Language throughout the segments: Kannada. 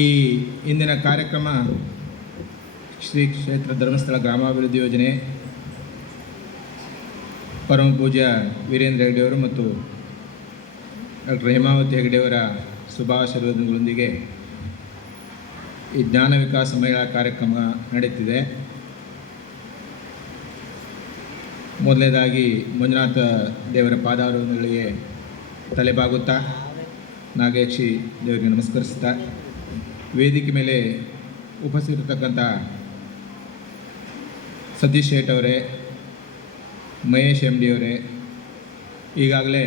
ಈ ಇಂದಿನ ಕಾರ್ಯಕ್ರಮ ಶ್ರೀ ಕ್ಷೇತ್ರ ಧರ್ಮಸ್ಥಳ ಗ್ರಾಮಾಭಿವೃದ್ಧಿ ಯೋಜನೆ ಪರಮ ಪೂಜ್ಯ ವೀರೇಂದ್ರ ಹೆಗ್ಡೆಯವರು ಮತ್ತು ಡಾಕ್ಟರ್ ಹೇಮಾವತಿ ಹೆಗ್ಡೆಯವರ ಶುಭಾಶೀರ್ವಾದಗಳೊಂದಿಗೆ ಈ ಜ್ಞಾನ ವಿಕಾಸ ಮಹಿಳಾ ಕಾರ್ಯಕ್ರಮ ನಡೆಯುತ್ತಿದೆ. ಮೊದಲನೇದಾಗಿ ಮಂಜುನಾಥ ದೇವರ ಪಾದಾರಗಳಿಗೆ ತಲೆಬಾಗುತ್ತಾ, ನಾಗೇಶಿ ದೇವರಿಗೆ ನಮಸ್ಕರಿಸ್ತಾ ವೇದಿಕೆ ಮೇಲೆ ಉಪಸ್ಥಿತಿರ್ತಕ್ಕಂಥ ಸತೀಶ್ ಶೇಟ್ ಅವರೇ, ಮಹೇಶ್ ಎಂ ಡಿ ಅವರೇ, ಈಗಾಗಲೇ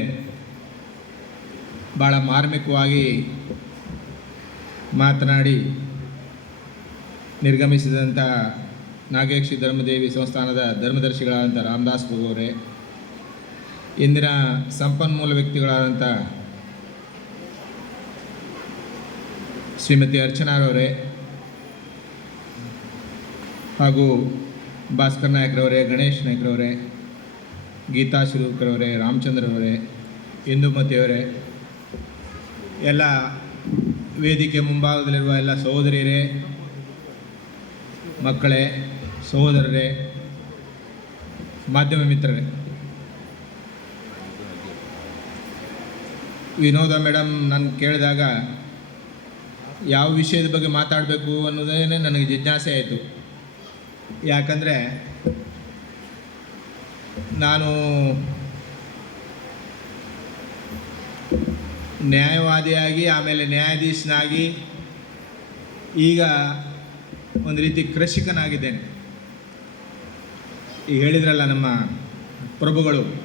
ಭಾಳ ಮಾರ್ಮಿಕವಾಗಿ ಮಾತನಾಡಿ ನಿರ್ಗಮಿಸಿದಂಥ ನಾಗೇಕ್ಷಿ ಧರ್ಮದೇವಿ ಸಂಸ್ಥಾನದ ಧರ್ಮದರ್ಶಿಗಳಾದಂಥ ರಾಮದಾಸ್ ಅವರೇ, ಇಂದಿನ ಸಂಪನ್ಮೂಲ ವ್ಯಕ್ತಿಗಳಾದಂಥ ಶ್ರೀಮತಿ ಅರ್ಚನಾರವರೇ ಹಾಗೂ ಭಾಸ್ಕರ್ ನಾಯಕ್ರವರೇ ಗಣೇಶ್ ನಾಯಕ್ರವರೇ ಗೀತಾ ಶಿರೂರ್ಕರವರೇ ರಾಮಚಂದ್ರವರೇ ಇಂದುಮತಿಯವರೇ ಎಲ್ಲ ವೇದಿಕೆ ಮುಂಭಾಗದಲ್ಲಿರುವ ಎಲ್ಲ ಸಹೋದರಿಯರೇ, ಮಕ್ಕಳೇ, ಸಹೋದರರೇ, ಮಾಧ್ಯಮ ಮಿತ್ರರೇ. ವಿನೋದ ಮೇಡಮ್ ನಾನು ಕೇಳಿದಾಗ ಯಾವ ವಿಷಯದ ಬಗ್ಗೆ ಮಾತಾಡಬೇಕು ಅನ್ನೋದೇ ನನಗೆ ಜಿಜ್ಞಾಸೆ ಆಯಿತು. ಯಾಕಂದರೆ ನಾನು ನ್ಯಾಯವಾದಿಯಾಗಿ, ಆಮೇಲೆ ನ್ಯಾಯಾಧೀಶನಾಗಿ ಈಗ ಒಂದು ರೀತಿ ಕೃಷಿಕನಾಗಿದ್ದೇನೆ. ಈಗ ಹೇಳಿದ್ರಲ್ಲ ನಮ್ಮ ಪ್ರಭುಗಳು,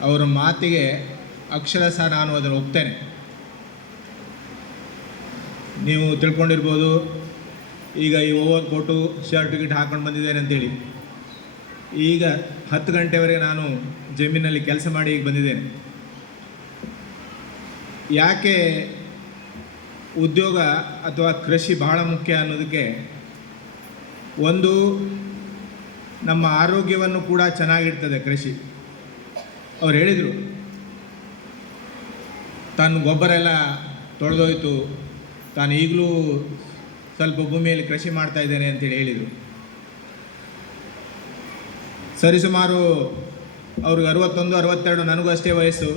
ಅವರ ಮಾತಿಗೆ ಅಕ್ಷರಶಃ ನಾನು ಅದನ್ನು ಒಪ್ತೇನೆ. ನೀವು ತಿಳ್ಕೊಂಡಿರ್ಬೋದು. ಈಗ ಈ ಓವರ್ ಕೋಟು ಶರ್ಟ್ ಗಿಟ್ ಹಾಕೊಂಡು ಬಂದಿದ್ದೇನೆ ಅಂತೇಳಿ. ಈಗ ಹತ್ತು ಗಂಟೆವರೆಗೆ ನಾನು ಜಮೀನಲ್ಲಿ ಕೆಲಸ ಮಾಡಿ ಈಗ ಬಂದಿದ್ದೇನೆ. ಯಾಕೆ ಉದ್ಯೋಗ ಅಥವಾ ಕೃಷಿ ಬಹಳ ಮುಖ್ಯ ಅನ್ನೋದಕ್ಕೆ ಒಂದು ನಮ್ಮ ಆರೋಗ್ಯವನ್ನು ಕೂಡ ಚೆನ್ನಾಗಿರ್ತದೆ ಕೃಷಿ. ಅವ್ರು ಹೇಳಿದರು ತನ್ನ ಗೊಬ್ಬರ ಎಲ್ಲ ತೊಳೆದೋಯ್ತು ತಾನು ಈಗಲೂ ಸ್ವಲ್ಪ ಭೂಮಿಯಲ್ಲಿ ಕೃಷಿ ಮಾಡ್ತಾ ಇದ್ದೇನೆ ಅಂತೇಳಿ ಹೇಳಿದರು. ಸರಿಸುಮಾರು ಅವ್ರಿಗೆ ಅರವತ್ತೊಂದು, ಅರವತ್ತೆರಡು ನನಗೂ ಅಷ್ಟೇ ವಯಸ್ಸು.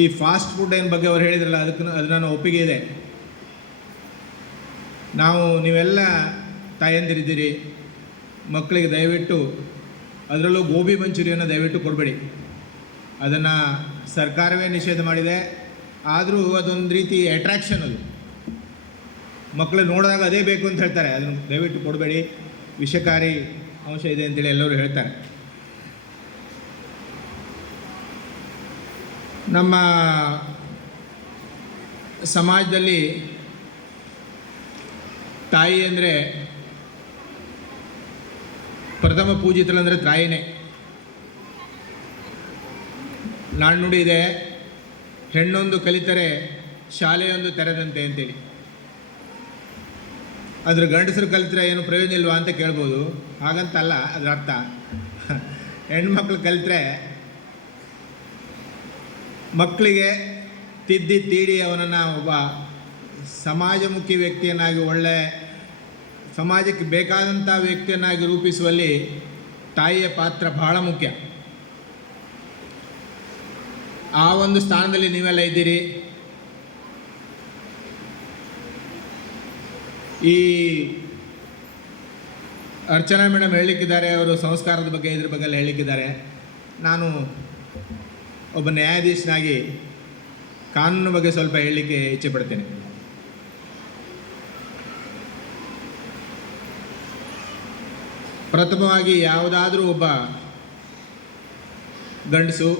ಈ ಫಾಸ್ಟ್ ಫುಡ್ ಏನು ಬಗ್ಗೆ ಅವ್ರು ಹೇಳಿದ್ರಲ್ಲ, ಅದಕ್ಕೆ ಅದು ನನ್ನ ಒಪ್ಪಿಗೆ ಇದೆ. ನಾವು ನೀವೆಲ್ಲ ತಾಯಂದಿರಿದ್ದೀರಿ, ಮಕ್ಕಳಿಗೆ ದಯವಿಟ್ಟು ಅದರಲ್ಲೂ ಗೋಬಿ ಮಂಚೂರಿಯನ್ನು ದಯವಿಟ್ಟು ಕೊಡಬೇಡಿ. ಅದನ್ನು ಸರ್ಕಾರವೇ ನಿಷೇಧ ಮಾಡಿದೆ ಆದರೂ ಅದೊಂದು ರೀತಿ ಅಟ್ರಾಕ್ಷನ್ ಅದು. ಮಕ್ಕಳು ನೋಡಿದಾಗ ಅದೇ ಬೇಕು ಅಂತ ಹೇಳ್ತಾರೆ. ಅದನ್ನು ದಯವಿಟ್ಟು ಕೊಡಬೇಡಿ. ವಿಷಕಾರಿ ಅಂಶ ಇದೆ ಅಂತೇಳಿ ಎಲ್ಲರೂ ಹೇಳ್ತಾರೆ. ನಮ್ಮ ಸಮಾಜದಲ್ಲಿ ತಾಯಿ ಅಂದರೆ ಪ್ರಥಮ ಪೂಜಿತಳಂದರೆ ತಾಯಿನೇ. ನಾಣ್ಣುಡಿ ಇದೆ. ಹೆಣ್ಣೊಂದು ಕಲಿತರೆ ಶಾಲೆಯೊಂದು ತೆರೆದಂತೆ ಅಂತೇಳಿ. ಅದ್ರ ಗಂಡಸರು ಕಲಿತರೆ ಏನು ಪ್ರಯೋಜನ ಇಲ್ವಾ ಅಂತ ಕೇಳ್ಬೋದು. ಹಾಗಂತಲ್ಲ, ಅದರ ಅರ್ಥ. ಹೆಣ್ಮಕ್ಳು ಕಲಿತರೆ ಮಕ್ಕಳಿಗೆ ತಿದ್ದಿ ತೀಡಿ ಅವನನ್ನು ಒಬ್ಬ ಸಮಾಜಮುಖಿ ವ್ಯಕ್ತಿಯನ್ನಾಗಿ, ಒಳ್ಳೆ ಸಮಾಜಕ್ಕೆ ಬೇಕಾದಂಥ ವ್ಯಕ್ತಿಯನ್ನಾಗಿ ರೂಪಿಸುವಲ್ಲಿ ತಾಯಿಯ ಪಾತ್ರ ಬಹಳ ಮುಖ್ಯ. ಆ ಒಂದು ಸ್ಥಾನದಲ್ಲಿ ನೀವೆಲ್ಲ ಇದ್ದೀರಿ? ಈ ಅರ್ಚನಾ ಮೇಡಮ್ ಹೇಳಲಿಕ್ಕಿದ್ದಾರೆ ಅವರು ಸಂಸ್ಕಾರದ ಬಗ್ಗೆ, ಇದ್ರ ಬಗ್ಗೆ ಎಲ್ಲ ಹೇಳಲಿಕ್ಕಿದ್ದಾರೆ ನಾನು ಒಬ್ಬ ನ್ಯಾಯಾಧೀಶನಾಗಿ ಕಾನೂನು ಬಗ್ಗೆ ಸ್ವಲ್ಪ ಹೇಳಲಿಕ್ಕೆ ಇಚ್ಛೆ ಪಡ್ತೇನೆ. ಪ್ರಥಮವಾಗಿ ಯಾವುದಾದ್ರೂ ಒಬ್ಬ ಗಂಡಸು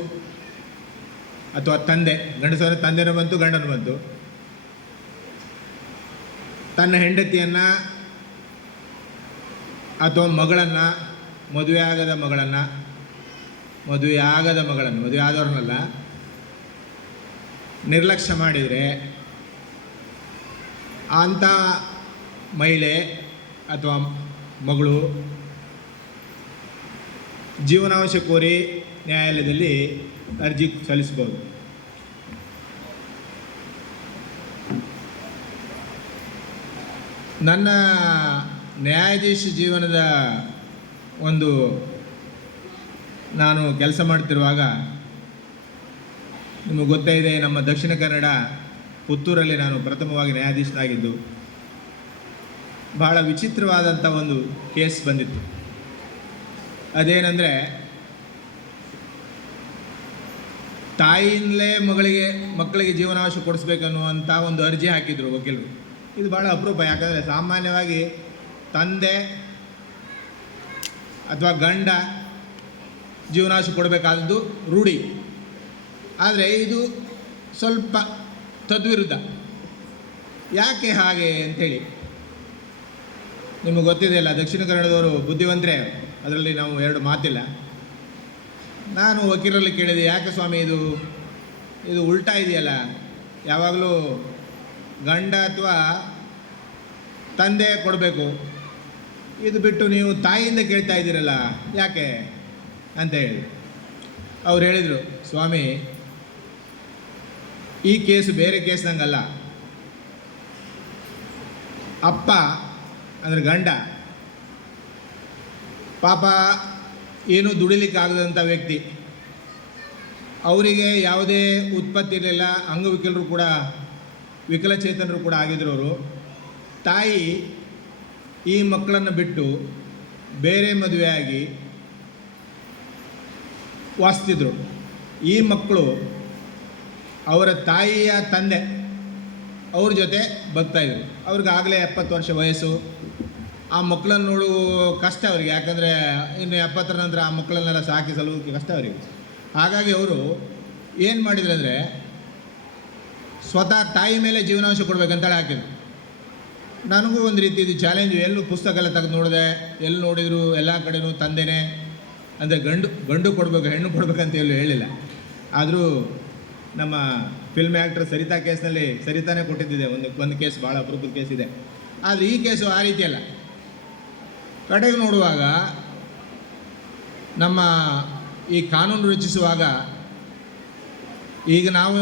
ಅಥವಾ ತಂದೆ, ಗಂಡಸರ ತಂದೆನ ಬಂತು, ಗಂಡನ ಬಂತು. ತನ್ನ ಹೆಂಡತಿಯನ್ನು ಅಥವಾ ಮಗಳನ್ನು, ಮದುವೆ ಆಗದ ಮಗಳನ್ನು, ಮದುವೆ ಆಗದ ಮಗಳನ್ನು, ಮದುವೆ ಆದವ್ರನ್ನಲ್ಲ, ನಿರ್ಲಕ್ಷ್ಯ ಮಾಡಿದರೆ ಅಂಥ ಮಹಿಳೆ ಅಥವಾ ಮಗಳು ಜೀವನಾಂಶ ಕೋರಿ ನ್ಯಾಯಾಲಯದಲ್ಲಿ ಅರ್ಜಿ ಸಲ್ಲಿಸ್ಬೋದು ನನ್ನ ನ್ಯಾಯಾಧೀಶ ಜೀವನದ ಒಂದು ನಾನು ಕೆಲಸ ಮಾಡ್ತಿರುವಾಗ ನಿಮಗೆ ಗೊತ್ತೇ ಇದೆ, ನಮ್ಮ ದಕ್ಷಿಣ ಕನ್ನಡ ಪುತ್ತೂರಲ್ಲಿ ನಾನು ಪ್ರಥಮವಾಗಿ ನ್ಯಾಯಾಧೀಶನಾಗಿದ್ದು. ಬಹಳ ವಿಚಿತ್ರವಾದಂಥ ಒಂದು ಕೇಸ್ ಬಂದಿತ್ತು. ಅದೇನೆಂದರೆ, ತಾಯಿಯಿಂದಲೇ ಮಗಳಿಗೆ, ಮಕ್ಕಳಿಗೆ ಜೀವನಾಂಶ ಕೊಡಿಸ್ಬೇಕನ್ನುವಂಥ ಒಂದು ಅರ್ಜಿ ಹಾಕಿದರು ವಕೀಲರು ಇದು ಭಾಳ ಅಪರೂಪ, ಯಾಕಂದರೆ ಸಾಮಾನ್ಯವಾಗಿ ತಂದೆ ಅಥವಾ ಗಂಡ ಜೀವನಾಶ ಕೊಡಬೇಕಾದದ್ದು ರೂಢಿ. ಆದರೆ ಇದು ಸ್ವಲ್ಪ ತದ್ವಿರುದ್ಧ. ಯಾಕೆ ಹಾಗೆ ಅಂಥೇಳಿ ನಿಮಗೆ ಗೊತ್ತಿದೆಯಲ್ಲ, ದಕ್ಷಿಣ ಕನ್ನಡದವರು ಬುದ್ಧಿವಂತರೇ, ಅದರಲ್ಲಿ ನಾವು ಎರಡು ಮಾತಿಲ್ಲ. ನಾನು ವಕೀಲರಲ್ಲಿ ಕೇಳಿದೆ, ಯಾಕೆ ಸ್ವಾಮಿ ಇದು ಇದು ಉಲ್ಟಾ ಇದೆಯಲ್ಲ, ಯಾವಾಗಲೂ ಗಂಡ ಅಥವಾ ತಂದೆ ಕೊಡಬೇಕು. ಇದು ಬಿಟ್ಟು ನೀವು ತಾಯಿಯಿಂದ ಕೇಳ್ತಾ ಇದ್ದೀರಲ್ಲ, ಯಾಕೆ ಅಂತ ಹೇಳಿ. ಅವ್ರು ಹೇಳಿದರು, ಸ್ವಾಮಿ, ಈ ಕೇಸು ಬೇರೆ ಕೇಸ್ನಂಗಲ್ಲ ಅಪ್ಪ ಅಂದರೆ ಗಂಡ, ಪಾಪ ಏನೂ ದುಡಿಲಿಕ್ಕಾಗದಂಥ ವ್ಯಕ್ತಿ. ಅವರಿಗೆ ಯಾವುದೇ ಉತ್ಪತ್ತಿ ಇರಲಿಲ್ಲ, ಅಂಗವಿಕಲರು ಕೂಡ ವಿಕಲಚೇತನರು ಕೂಡ ಆಗಿದ್ರು ಅವರು ತಾಯಿ ಈ ಮಕ್ಕಳನ್ನು ಬಿಟ್ಟು ಬೇರೆ ಮದುವೆಯಾಗಿ ವಾಸಿಸಿದ್ರು. ಈ ಮಕ್ಕಳು ಅವರ ತಾಯಿಯ ತಂದೆ, ಅವ್ರ ಜೊತೆ ಬರ್ತಾಯಿದ್ರು ಅವ್ರಿಗೆ ಆಗಲೇ ಎಪ್ಪತ್ತು ವರ್ಷ ವಯಸ್ಸು. ಆ ಮಕ್ಕಳನ್ನು ನೋಡುವ ಕಷ್ಟ ಅವರಿಗೆ. ಯಾಕಂದರೆ ಇನ್ನು ಎಪ್ಪತ್ತರ ನಂತರ ಆ ಮಕ್ಕಳನ್ನೆಲ್ಲ ಸಾಕಿ ಸಲುವುದಕ್ಕೆ ಕಷ್ಟ ಅವರಿಗೆ. ಹಾಗಾಗಿ ಅವರು ಏನು ಮಾಡಿದ್ರು ಅಂದರೆ ಸ್ವತಃ ತಾಯಿ ಮೇಲೆ ಜೀವನಾಂಶ ಕೊಡ್ಬೇಕಂತೇಳಿ ಹಾಕಿದ್ರು. ನನಗೂ ಒಂದು ರೀತಿ ಇದು ಚಾಲೆಂಜು ಎಲ್ಲೂ ಪುಸ್ತಕ ಎಲ್ಲ ತೆಗೆದು ನೋಡಿದೆ. ಎಲ್ಲಿ ನೋಡಿದ್ರು ಎಲ್ಲ ಕಡೆನೂ ತಂದೆನೇ. ಅಂದರೆ ಗಂಡು ಗಂಡು ಕೊಡಬೇಕು, ಹೆಣ್ಣು ಕೊಡಬೇಕಂತ ಎಲ್ಲೂ ಹೇಳಿಲ್ಲ. ಆದರೂ ನಮ್ಮ ಫಿಲ್ಮ್ ಆ್ಯಕ್ಟ್ರ್ ಸರಿತಾ ಕೇಸ್ನಲ್ಲಿ ಸರಿತಾನೇ ಕೊಟ್ಟಿದ್ದಿದೆ. ಒಂದು ಒಂದು ಕೇಸ್ ಭಾಳ ಅಪರೂಪದ ಕೇಸ್ ಇದೆ. ಆದರೆ ಈ ಕೇಸು ಆ ರೀತಿ ಅಲ್ಲ. ಕಡೆಗೆ ನೋಡುವಾಗ ನಮ್ಮ ಈ ಕಾನೂನು ರಚಿಸುವಾಗ ಈಗ ನಾವು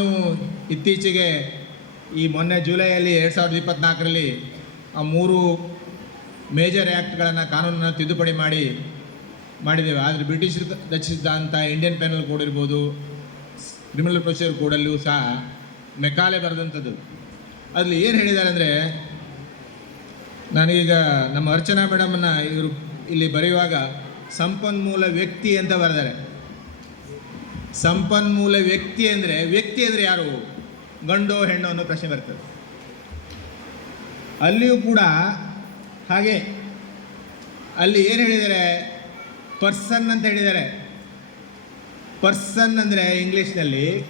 ಇತ್ತೀಚೆಗೆ ಈ ಮೊನ್ನೆ ಜುಲೈಯಲ್ಲಿ ಎರಡು ಸಾವಿರದ ಇಪ್ಪತ್ತ್ನಾಲ್ಕರಲ್ಲಿ ಆ ಮೂರು ಮೇಜರ್ ಆ್ಯಕ್ಟ್ಗಳನ್ನು ಕಾನೂನನ್ನು ತಿದ್ದುಪಡಿ ಮಾಡಿ ಮಾಡಿದ್ದೇವೆ. ಆದರೆ ಬ್ರಿಟಿಷರು ರಚಿಸಿದಂಥ ಇಂಡಿಯನ್ ಪೆನಲ್ ಕೋಡ್ ಇರ್ಬೋದು ಕ್ರಿಮಿನಲ್ ಪ್ರೊಸೀಜರ್ ಕೋಡಲ್ಲೂ ಸಹ ಮೆಕಾಲೆ ಬರೆದಂಥದ್ದು. ಅದರಲ್ಲಿ ಏನು ಹೇಳಿದ್ದಾರೆ ಅಂದರೆ, ನಾನೀಗ ನಮ್ಮ ಅರ್ಚನಾ ಮೇಡಮನ್ನು ಇವರು ಇಲ್ಲಿ ಬರೆಯುವಾಗ ಸಂಪನ್ಮೂಲ ವ್ಯಕ್ತಿ ಅಂತ ಬರೆದಾರೆ. ಸಂಪನ್ಮೂಲ ವ್ಯಕ್ತಿ ಅಂದರೆ ವ್ಯಕ್ತಿ ಅಂದರೆ ಯಾರು? ಗಂಡೋ ಹೆಣ್ಣು ಅನ್ನೋ ಪ್ರಶ್ನೆ ಬರ್ತದೆ. ಅಲ್ಲಿಯೂ ಕೂಡ ಹಾಗೆ. ಅಲ್ಲಿ ಏನು ಹೇಳಿದ್ದಾರೆ? ಪರ್ಸನ್ ಅಂತ ಹೇಳಿದ್ದಾರೆ. ಪರ್ಸನ್ ಅಂದರೆ ಇಂಗ್ಲೀಷ್ನಲ್ಲಿ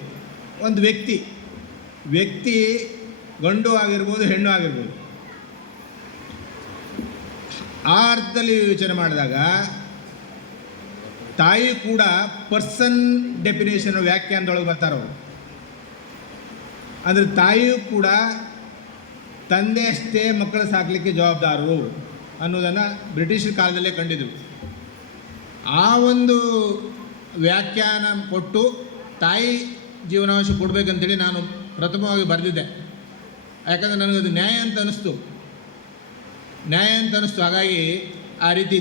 ಒಂದು ವ್ಯಕ್ತಿ. ವ್ಯಕ್ತಿ ಗಂಡು ಆಗಿರ್ಬೋದು, ಹೆಣ್ಣು ಆಗಿರ್ಬೋದು. ಆ ಅರ್ಥದಲ್ಲಿ ಯೋಚನೆ ಮಾಡಿದಾಗ ತಾಯಿ ಕೂಡ ಪರ್ಸನ್ ಡೆಫಿನೇಷನ್ ವ್ಯಾಖ್ಯಾನದೊಳಗೆ ಬರ್ತಾರವರು. ಅಂದರೆ ತಾಯಿಯೂ ಕೂಡ ತಂದೆಯಷ್ಟೇ ಮಕ್ಕಳ ಸಾಕಲಿಕ್ಕೆ ಜವಾಬ್ದಾರರು ಅನ್ನೋದನ್ನು ಬ್ರಿಟಿಷರ ಕಾಲದಲ್ಲೇ ಕಂಡಿದ್ರು. ಆ ಒಂದು ವ್ಯಾಖ್ಯಾನ ಕೊಟ್ಟು ತಾಯಿ ಜೀವನಾಂಶ ಕೊಡಬೇಕಂತೇಳಿ ನಾನು ಪ್ರಥಮವಾಗಿ ಬರೆದಿದ್ದೆ. ಯಾಕಂದರೆ ನನಗದು ನ್ಯಾಯ ಅಂತ ಅನ್ನಿಸ್ತು ನ್ಯಾಯ ಅಂತ ಅನ್ನಿಸ್ತು ಹಾಗಾಗಿ ಆ ರೀತಿ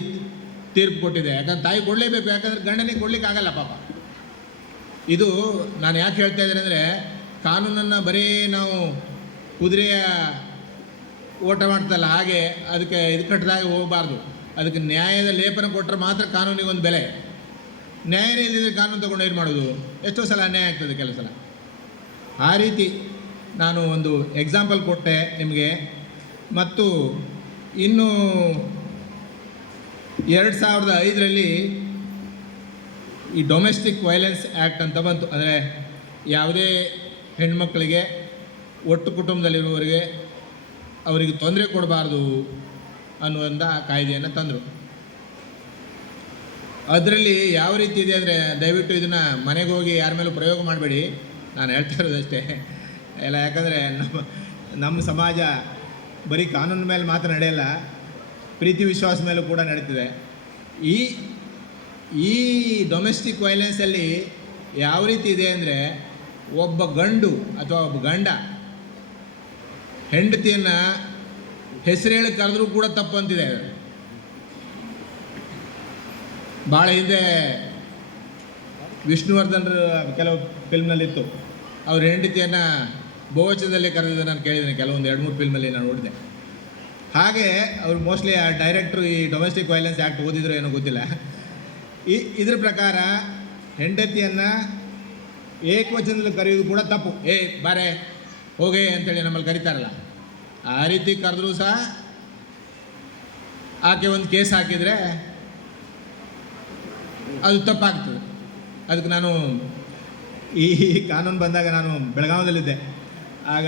ತೀರ್ಪು ಕೊಟ್ಟಿದೆ ಯಾಕಂದ್ರೆ ತಾಯಿ ಕೊಡಲೇಬೇಕು. ಯಾಕಂದರೆ ಗಂಡನಿಗೆ ಕೊಡಲಿಕ್ಕೆ ಆಗಲ್ಲ ಪಾಪ. ಇದು ನಾನು ಯಾಕೆ ಹೇಳ್ತಾ ಇದ್ದೇನೆ ಅಂದರೆ ಕಾನೂನನ್ನು ಬರೀ ನಾವು ಕುದುರೆಯ ಓಟ ಮಾಡ್ತಲ್ಲ, ಹಾಗೆ ಅದಕ್ಕೆ ಇದು ಕಟ್ಟದಾಗ ಹೋಗಬಾರ್ದು. ಅದಕ್ಕೆ ನ್ಯಾಯದ ಲೇಪನ ಕೊಟ್ಟರೆ ಮಾತ್ರ ಕಾನೂನಿಗೆ ಒಂದು ಬೆಲೆ. ನ್ಯಾಯನೇ ಇಲ್ಲದಿದ್ದರೆ ಕಾನೂನು ತಗೊಂಡು ಏನು ಮಾಡೋದು? ಎಷ್ಟೋ ಸಲ ಅನ್ಯಾಯ ಆಗ್ತದೆ ಕೆಲವು ಆ ರೀತಿ ನಾನು ಒಂದು ಎಕ್ಸಾಂಪಲ್ ಕೊಟ್ಟೆ ನಿಮಗೆ. ಮತ್ತು ಇನ್ನು ಎರಡು ಸಾವಿರದ ಐದರಲ್ಲಿ ಈ ಡೊಮೆಸ್ಟಿಕ್ ವೈಲೆನ್ಸ್ ಆ್ಯಕ್ಟ್ ಅಂತ ಬಂತು. ಅಂದರೆ ಯಾವುದೇ ಹೆಣ್ಮಕ್ಳಿಗೆ ಒಟ್ಟು ಕುಟುಂಬದಲ್ಲಿರುವವರಿಗೆ ಅವರಿಗೆ ತೊಂದರೆ ಕೊಡಬಾರ್ದು ಅನ್ನುವಂಥ ಕಾಯ್ದೆಯನ್ನು ತಂದರು. ಅದರಲ್ಲಿ ಯಾವ ರೀತಿ ಇದೆ ಅಂದರೆ ದಯವಿಟ್ಟು ಇದನ್ನು ಮನೆಗೆ ಹೋಗಿ ಯಾರ ಮೇಲೂ ಪ್ರಯೋಗ ಮಾಡಬೇಡಿ. ನಾನು ಹೇಳ್ತಾ ಇರೋದಷ್ಟೇ ಎಲ್ಲ ಯಾಕಂದರೆ ನಮ್ಮ ನಮ್ಮ ಸಮಾಜ ಬರೀ ಕಾನೂನು ಮೇಲೆ ಮಾತ್ರ ನಡೆಯಲ್ಲ, ಪ್ರೀತಿ ವಿಶ್ವಾಸ ಮೇಲೂ ಕೂಡ ನಡೀತಿದೆ. ಈ ಈ ಡೊಮೆಸ್ಟಿಕ್ ವೈಲೆನ್ಸಲ್ಲಿ ಯಾವ ರೀತಿ ಇದೆ ಅಂದರೆ ಒಬ್ಬ ಗಂಡು ಅಥವಾ ಒಬ್ಬ ಗಂಡ ಹೆಂಡತಿಯನ್ನು ಹೆಸರು ಹೇಳಿ ಕರೆದ್ರೂ ಕೂಡ ತಪ್ಪಂತಿದೆ. ಭಾಳ ಹಿಂದೆ ವಿಷ್ಣುವರ್ಧನ್ ಕೆಲವು ಫಿಲ್ಮ್ನಲ್ಲಿತ್ತು. ಅವ್ರ ಹೆಂಡತಿಯನ್ನು ಬಹುವಚದಲ್ಲಿ ಕರೆದಿದ್ದ ನಾನು ಕೇಳಿದ್ದೇನೆ, ಕೆಲವೊಂದು ಎರಡು ಮೂರು ಫಿಲ್ಮಲ್ಲಿ ನಾನು ನೋಡಿದೆ ಹಾಗೆ ಅವರು ಮೋಸ್ಟ್ಲಿ ಆ ಡೈರೆಕ್ಟ್ರು ಈ ಡೊಮೆಸ್ಟಿಕ್ ವೈಲೆನ್ಸ್ ಆ್ಯಕ್ಟ್ ಓದಿದ್ರು ಏನೋ ಗೊತ್ತಿಲ್ಲ. ಈ ಇದ್ರ ಪ್ರಕಾರ ಹೆಂಡತಿಯನ್ನು ಏಕವಚನದಲ್ಲಿ ಕರೆಯೋದು ಕೂಡ ತಪ್ಪು. ಏ, ಬಾರೆ, ಹೋಗೆ ಅಂತೇಳಿ ನಮ್ಮಲ್ಲಿ ಕರೀತಾರಲ್ಲ. ಆ ರೀತಿ ಕರೆದ್ರೂ ಸಹ ಆಕೆ ಒಂದು ಕೇಸ್ ಹಾಕಿದರೆ ಅದು ತಪ್ಪಾಗ್ತದೆ. ಅದಕ್ಕೆ ನಾನು ಈ ಕಾನೂನು ಬಂದಾಗ ನಾನು ಬೆಳಗಾವದಲ್ಲಿದ್ದೆ ಆಗ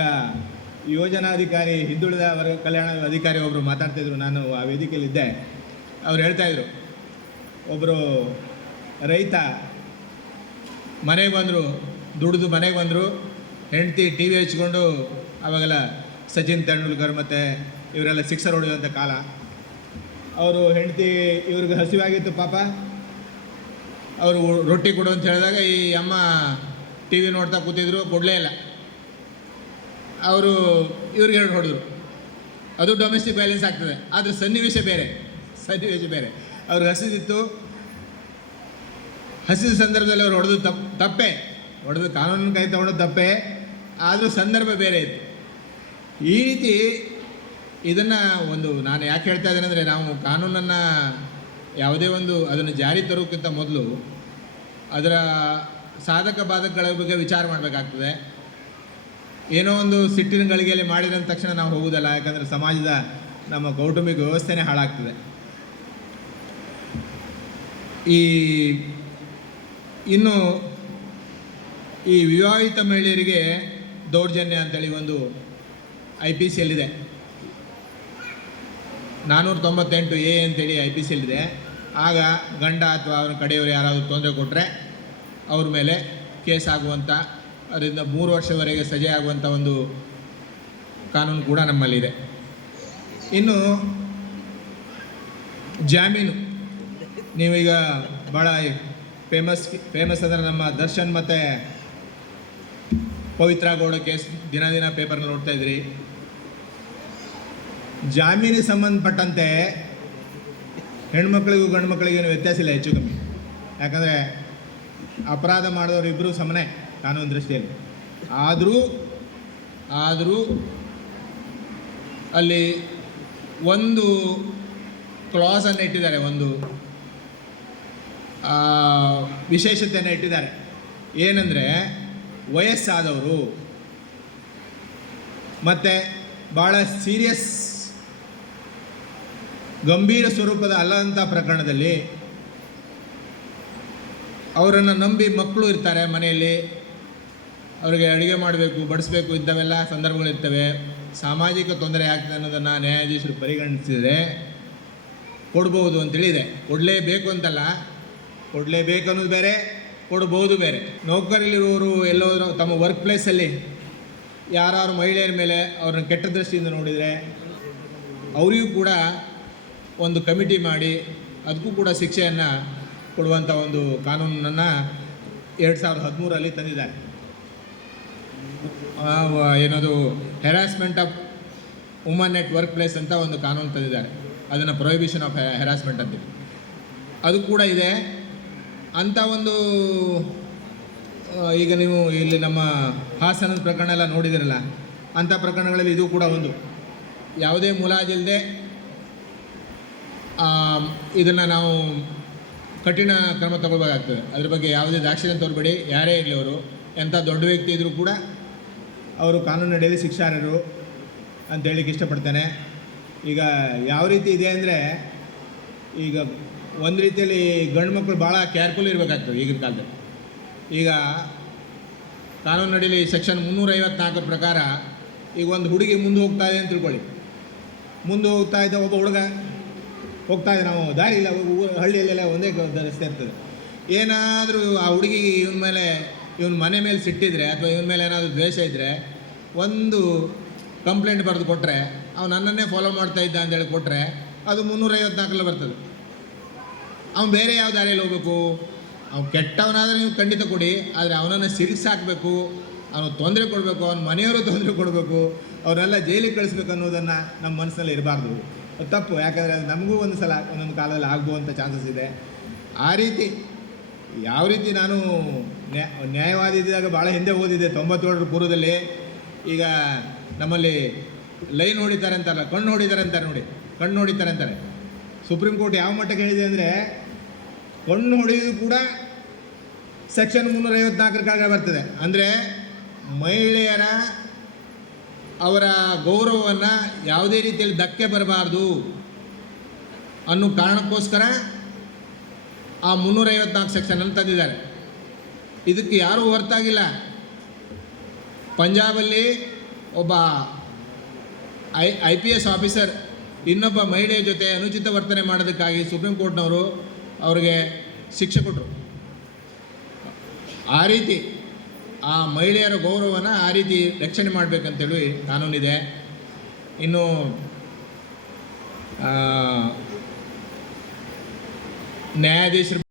ಯೋಜನಾಧಿಕಾರಿ, ಹಿಂದುಳಿದ ವರ್ಗ ಕಲ್ಯಾಣ ಅಧಿಕಾರಿ ಒಬ್ಬರು ಮಾತಾಡ್ತಾಯಿದ್ರು ನಾನು ಆ ವೇದಿಕೆಯಲ್ಲಿದ್ದೆ. ಅವ್ರು ಹೇಳ್ತಾಯಿದ್ರು ಒಬ್ಬರು ರೈತ ಮನೆಗೆ ಬಂದರು, ದುಡಿದು ಮನೆಗೆ ಬಂದರು, ಹೆಂಡತಿ ಟಿ ವಿ ಹಚ್ಕೊಂಡು ಆವಾಗೆಲ್ಲ ಸಚಿನ್ ತೆಂಡೂಲ್ಕರ್ ಮತ್ತು ಇವರೆಲ್ಲ ಸಿಕ್ಸರ್ ಹೊಡೆಯುವಂಥ ಕಾಲ. ಅವರು ಹೆಂಡತಿ ಇವ್ರಿಗೆ ಹಸಿವಾಗಿತ್ತು ಪಾಪ. ಅವರು ರೊಟ್ಟಿ ಕೊಡು ಅಂತ ಹೇಳಿದಾಗ ಈ ಅಮ್ಮ ಟಿ ವಿ ನೋಡ್ತಾ ಕೂತಿದ್ರು, ಕೊಡಲೇ ಇಲ್ಲ. ಅವರು ಇವ್ರಿಗೆ ಹೇಳಿ ಹೊಡೆದ್ರು. ಅದು ಡೊಮೆಸ್ಟಿಕ್ ಬ್ಯಾಲೆನ್ಸ್ ಆಗ್ತದೆ, ಆದರೆ ಸನ್ನಿವೇಶ ಬೇರೆ ಸನ್ನಿವೇಶ ಬೇರೆ. ಅವ್ರಿಗೆ ಹಸಿದಿತ್ತು ಹಸಿದ ಸಂದರ್ಭದಲ್ಲಿ ಅವ್ರು ಹೊಡೆದು ತಪ್ಪು ತಪ್ಪೇ. ಹೊಡೆದು ಕಾನೂನಿನ ಕೈ ತಗೊಂಡು ತಪ್ಪೇ. ಆದರೂ ಸಂದರ್ಭ ಬೇರೆ ಇತ್ತು. ಈ ರೀತಿ ಇದನ್ನು ಒಂದು ನಾನು ಯಾಕೆ ಹೇಳ್ತಾ ಇದ್ದೇನೆ ಅಂದರೆ ನಾವು ಕಾನೂನನ್ನು ಯಾವುದೇ ಒಂದು ಅದನ್ನು ಜಾರಿ ತರೋಕ್ಕಿಂತ ಮೊದಲು ಅದರ ಸಾಧಕ ಬಾಧಕಗಳ ಬಗ್ಗೆ ವಿಚಾರ ಮಾಡಬೇಕಾಗ್ತದೆ. ಏನೋ ಒಂದು ಸಿಟ್ಟಿನ ಗಳಿಗೆಯಲ್ಲಿ ಮಾಡಿದ ತಕ್ಷಣ ನಾವು ಹೋಗುವುದಲ್ಲ, ಯಾಕಂದರೆ ಸಮಾಜದ ನಮ್ಮ ಕೌಟುಂಬಿಕ ವ್ಯವಸ್ಥೆನೇ ಹಾಳಾಗ್ತದೆ. ಈ ಇನ್ನು ಈ ವಿವಾಹಿತ ಮಹಿಳೆಯರಿಗೆ ದೌರ್ಜನ್ಯ ಅಂತೇಳಿ ಒಂದು ಐ ಪಿ ಸಿ ಎಲ್ಲಿದೆ ನಾನ್ನೂರ ತೊಂಬತ್ತೆಂಟು ಎ ಅಂತೇಳಿ ಐ ಪಿ ಸಿ ಎಲ್ಲಿದೆ ಆಗ ಗಂಡ ಅಥವಾ ಅವರ ಕಡೆಯವರು ಯಾರಾದರೂ ತೊಂದರೆ ಕೊಟ್ಟರೆ ಅವ್ರ ಮೇಲೆ ಕೇಸ್ ಆಗುವಂಥ ಅದರಿಂದ ಮೂರು ವರ್ಷವರೆಗೆ ಸಜೆ ಆಗುವಂಥ ಒಂದು ಕಾನೂನು ಕೂಡ ನಮ್ಮಲ್ಲಿದೆ. ಇನ್ನು ಜಾಮೀನು. ನೀವೀಗ ಭಾಳ ಫೇಮಸ್ ಫೇಮಸ್ ಅಂದರೆ ನಮ್ಮ ದರ್ಶನ್ ಮತ್ತು ಪವಿತ್ರ ಗೌಡ ಕೇಸ್ ದಿನ ದಿನ ಪೇಪರ್ನಲ್ಲಿ ನೋಡ್ತಾ ಇದ್ರಿ. ಜಾಮೀನಿಗೆ ಸಂಬಂಧಪಟ್ಟಂತೆ ಹೆಣ್ಮಕ್ಳಿಗೂ ಗಂಡು ಮಕ್ಕಳಿಗೇನು ವ್ಯತ್ಯಾಸ ಇಲ್ಲ, ಹೆಚ್ಚು ಕಮ್ಮಿ. ಯಾಕಂದರೆ ಅಪರಾಧ ಮಾಡಿದವರು ಇಬ್ಬರು ಸಮನೆ ಕಾನೂನು ದೃಷ್ಟಿಯಲ್ಲಿ. ಆದರೂ ಆದರೂ ಅಲ್ಲಿ ಒಂದು ಕ್ಲಾಸನ್ನು ಇಟ್ಟಿದ್ದಾರೆ, ಒಂದು ವಿಶೇಷತೆಯನ್ನು ಇಟ್ಟಿದ್ದಾರೆ. ಏನಂದರೆ, ವಯಸ್ಸಾದವರು ಮತ್ತು ಭಾಳ ಸೀರಿಯಸ್ ಗಂಭೀರ ಸ್ವರೂಪದ ಅಲ್ಲದಂಥ ಪ್ರಕರಣದಲ್ಲಿ ಅವರನ್ನು ನಂಬಿ ಮಕ್ಕಳು ಇರ್ತಾರೆ ಮನೆಯಲ್ಲಿ. ಅವರಿಗೆ ಅಡುಗೆ ಮಾಡಬೇಕು, ಬಡಿಸ್ಬೇಕು, ಇಂಥವೆಲ್ಲ ಸಂದರ್ಭಗಳಿರ್ತವೆ ಸಾಮಾಜಿಕ ತೊಂದರೆ ಆಗ್ತದೆ ಅನ್ನೋದನ್ನು ನ್ಯಾಯಾಧೀಶರು ಪರಿಗಣಿಸಿದರೆ ಕೊಡ್ಬೋದು ಅಂತೇಳಿದೆ. ಕೊಡಲೇಬೇಕು ಅಂತಲ್ಲ. ಕೊಡಲೇಬೇಕು ಅನ್ನೋದು ಬೇರೆ, ಕೊಡ್ಬೋದು ಬೇರೆ. ನೌಕರಿಲಿರುವವರು ಎಲ್ಲೋ ತಮ್ಮ ವರ್ಕ್ ಪ್ಲೇಸಲ್ಲಿ ಯಾರು ಮಹಿಳೆಯರ ಮೇಲೆ ಅವ್ರನ್ನ ಕೆಟ್ಟ ದೃಷ್ಟಿಯಿಂದ ನೋಡಿದರೆ ಅವರಿಗೂ ಕೂಡ ಒಂದು ಕಮಿಟಿ ಮಾಡಿ ಅದಕ್ಕೂ ಕೂಡ ಶಿಕ್ಷೆಯನ್ನು ಕೊಡುವಂಥ ಒಂದು ಕಾನೂನನ್ನು ಎರಡು ಸಾವಿರದ ಹದಿಮೂರಲ್ಲಿ ತಂದಿದ್ದಾರೆ. ಏನದು harassment of woman at work place ಅಂತ ಒಂದು ಕಾನೂನು ತಂದಿದ್ದಾರೆ. ಅದನ್ನು ಪ್ರೊಹಿಬಿಷನ್ ಆಫ್ ಹೆರಾಸ್ಮೆಂಟ್ ಅಂತ. ಅದು ಕೂಡ ಇದೆ. ಅಂಥ ಒಂದು ಈಗ ನೀವು ಇಲ್ಲಿ ನಮ್ಮ ಹಾಸನದ ಪ್ರಕರಣ ಎಲ್ಲ ನೋಡಿದಿರಲ್ಲ ಅಂಥ ಪ್ರಕರಣಗಳಲ್ಲಿ ಇದು ಕೂಡ ಒಂದು. ಯಾವುದೇ ಮುಲಾಜಿಲ್ಲದೆ ಇದನ್ನು ನಾವು ಕಠಿಣ ಕ್ರಮ ತಗೊಳ್ಬೇಕಾಗ್ತದೆ. ಅದ್ರ ಬಗ್ಗೆ ಯಾವುದೇ ದಾಕ್ಷಿಣ್ಯ ತೋರ್ಬೇಡಿ, ಯಾರೇ ಇರಲಿ ಅವರು, ಎಂಥ ದೊಡ್ಡ ವ್ಯಕ್ತಿ ಇದ್ದರೂ ಕೂಡ ಅವರು ಕಾನೂನಡಿಯಲ್ಲಿ ಶಿಕ್ಷಾರ್ಹರು ಅಂತ ಹೇಳಿಕ್ಕೆ ಇಷ್ಟಪಡ್ತೇನೆ. ಈಗ ಯಾವ ರೀತಿ ಇದೆ ಅಂದರೆ, ಈಗ ಒಂದು ರೀತಿಯಲ್ಲಿ ಗಂಡು ಮಕ್ಕಳು ಭಾಳ ಕೇರ್ಫುಲ್ ಇರಬೇಕಾಗ್ತದೆ ಈಗಿನ ಕಾಲದಲ್ಲಿ. ಈಗ ಕಾನೂನು ನಡೀಲಿ ಸೆಕ್ಷನ್ ಮುನ್ನೂರ ಐವತ್ನಾಲ್ಕರ ಪ್ರಕಾರ ಈಗ ಒಂದು ಹುಡುಗಿ ಮುಂದೆ ಹೋಗ್ತಾ ಇದೆ ಅಂತ ತಿಳ್ಕೊಳ್ಳಿ. ಮುಂದೆ ಹೋಗ್ತಾ ಇದ್ದ ಒಬ್ಬ ಹುಡುಗ ಹೋಗ್ತಾ ಇದೆ ನಾವು ದಾರಿ ಇಲ್ಲ ಹಳ್ಳಿಯಲ್ಲೆಲ್ಲ ಒಂದೇ ರಸ್ತೆ ಇರ್ತದೆ ಏನಾದರೂ ಆ ಹುಡುಗಿ ಇವನ ಮೇಲೆ, ಇವನ ಮನೆ ಮೇಲೆ ಸಿಟ್ಟಿದ್ರೆ ಅಥವಾ ಇವನ ಮೇಲೆ ಏನಾದರೂ ದ್ವೇಷ ಇದ್ದರೆ ಒಂದು ಕಂಪ್ಲೇಂಟ್ ಬರೆದು ಕೊಟ್ಟರೆ ಅವ್ನು ನನ್ನನ್ನೇ ಫಾಲೋ ಮಾಡ್ತಾ ಇದ್ದ ಅಂತೇಳಿ ಕೊಟ್ಟರೆ ಅದು ಮುನ್ನೂರೈವತ್ನಾಲ್ಕರಲ್ಲಿ ಬರ್ತದೆ. ಅವ್ನು ಬೇರೆ ಯಾವ ದಾರಿಯಲ್ಲಿ ಹೋಗ್ಬೇಕು? ಅವ್ನು ಕೆಟ್ಟವನಾದರೆ ನೀವು ಖಂಡಿತ ಕೊಡಿ, ಆದರೆ ಅವನನ್ನು ಸಿರಿಸಾಕಬೇಕು ಅವನು ತೊಂದರೆ ಕೊಡಬೇಕು, ಅವ್ನ ಮನೆಯವರು ತೊಂದರೆ ಕೊಡಬೇಕು ಅವರೆಲ್ಲ ಜೈಲಿಗೆ ಕಳಿಸ್ಬೇಕು ಅನ್ನೋದನ್ನು ನಮ್ಮ ಮನಸ್ಸಿನಲ್ಲಿ ಇರಬಾರ್ದು. ತಪ್ಪು, ಯಾಕಂದರೆ ಅದು ನಮಗೂ ಒಂದು ಸಲ, ಒಂದೊಂದು ಕಾಲದಲ್ಲಿ ಆಗುವಂಥ ಚಾನ್ಸಸ್ ಇದೆ. ಆ ರೀತಿ, ಯಾವ ರೀತಿ ನಾನು ನ್ಯಾ- ನ್ಯಾಯವಾದಿ ಇದ್ದಾಗ ಭಾಳ ಹಿಂದೆ ಓದಿದ್ದೆ ತೊಂಬತ್ತೇಳರ ಪೂರ್ವದಲ್ಲಿ. ಈಗ ನಮ್ಮಲ್ಲಿ ಲೈನ್ ಹೊಡಿತಾರೆ ಅಂತಾರಲ್ಲ, ಕಣ್ಣು ಹೊಡಿತಾರೆ ಅಂತಾರೆ ನೋಡಿ, ಕಣ್ಣು ಹೊಡಿತಾರೆ ಅಂತಾರೆ. ಸುಪ್ರೀಂ ಕೋರ್ಟ್ ಯಾವ ಮಟ್ಟಕ್ಕೆ ಹೇಳಿದೆ ಅಂದರೆ ಕಣ್ಣು ಹೊಡೆಯೋದು ಕೂಡ ಸೆಕ್ಷನ್ ಮುನ್ನೂರೈವತ್ನಾಲ್ಕರ ಕೆಳಗಡೆ ಬರ್ತದೆ. ಅಂದರೆ ಮಹಿಳೆಯರ ಅವರ ಗೌರವವನ್ನು ಯಾವುದೇ ರೀತಿಯಲ್ಲಿ ಧಕ್ಕೆ ಬರಬಾರ್ದು ಅನ್ನೋ ಕಾರಣಕ್ಕೋಸ್ಕರ ಆ ಮುನ್ನೂರೈವತ್ನಾಲ್ಕು ಸೆಕ್ಷನನ್ನು ತಂದಿದ್ದಾರೆ ಇದಕ್ಕೆ ಯಾರೂ ಹೊರತಾಗಿಲ್ಲ. ಪಂಜಾಬಲ್ಲಿ ಒಬ್ಬ I I P S officer ಇನ್ನೊಬ್ಬ ಮಹಿಳೆಯ ಜೊತೆ ಅನುಚಿತ ವರ್ತನೆ ಮಾಡೋದಕ್ಕಾಗಿ ಸುಪ್ರೀಂ ಕೋರ್ಟ್ನವರು ಅವರಿಗೆ ಶಿಕ್ಷೆ ಕೊಟ್ಟರು ಆ ರೀತಿ ಆ ಮಹಿಳೆಯರ ಗೌರವನ ಆ ರೀತಿ ರಕ್ಷಣೆ ಮಾಡಬೇಕಂತೇಳಿ ಕಾನೂನಿದೆ. ಇನ್ನು ನ್ಯಾಯಾಧೀಶರು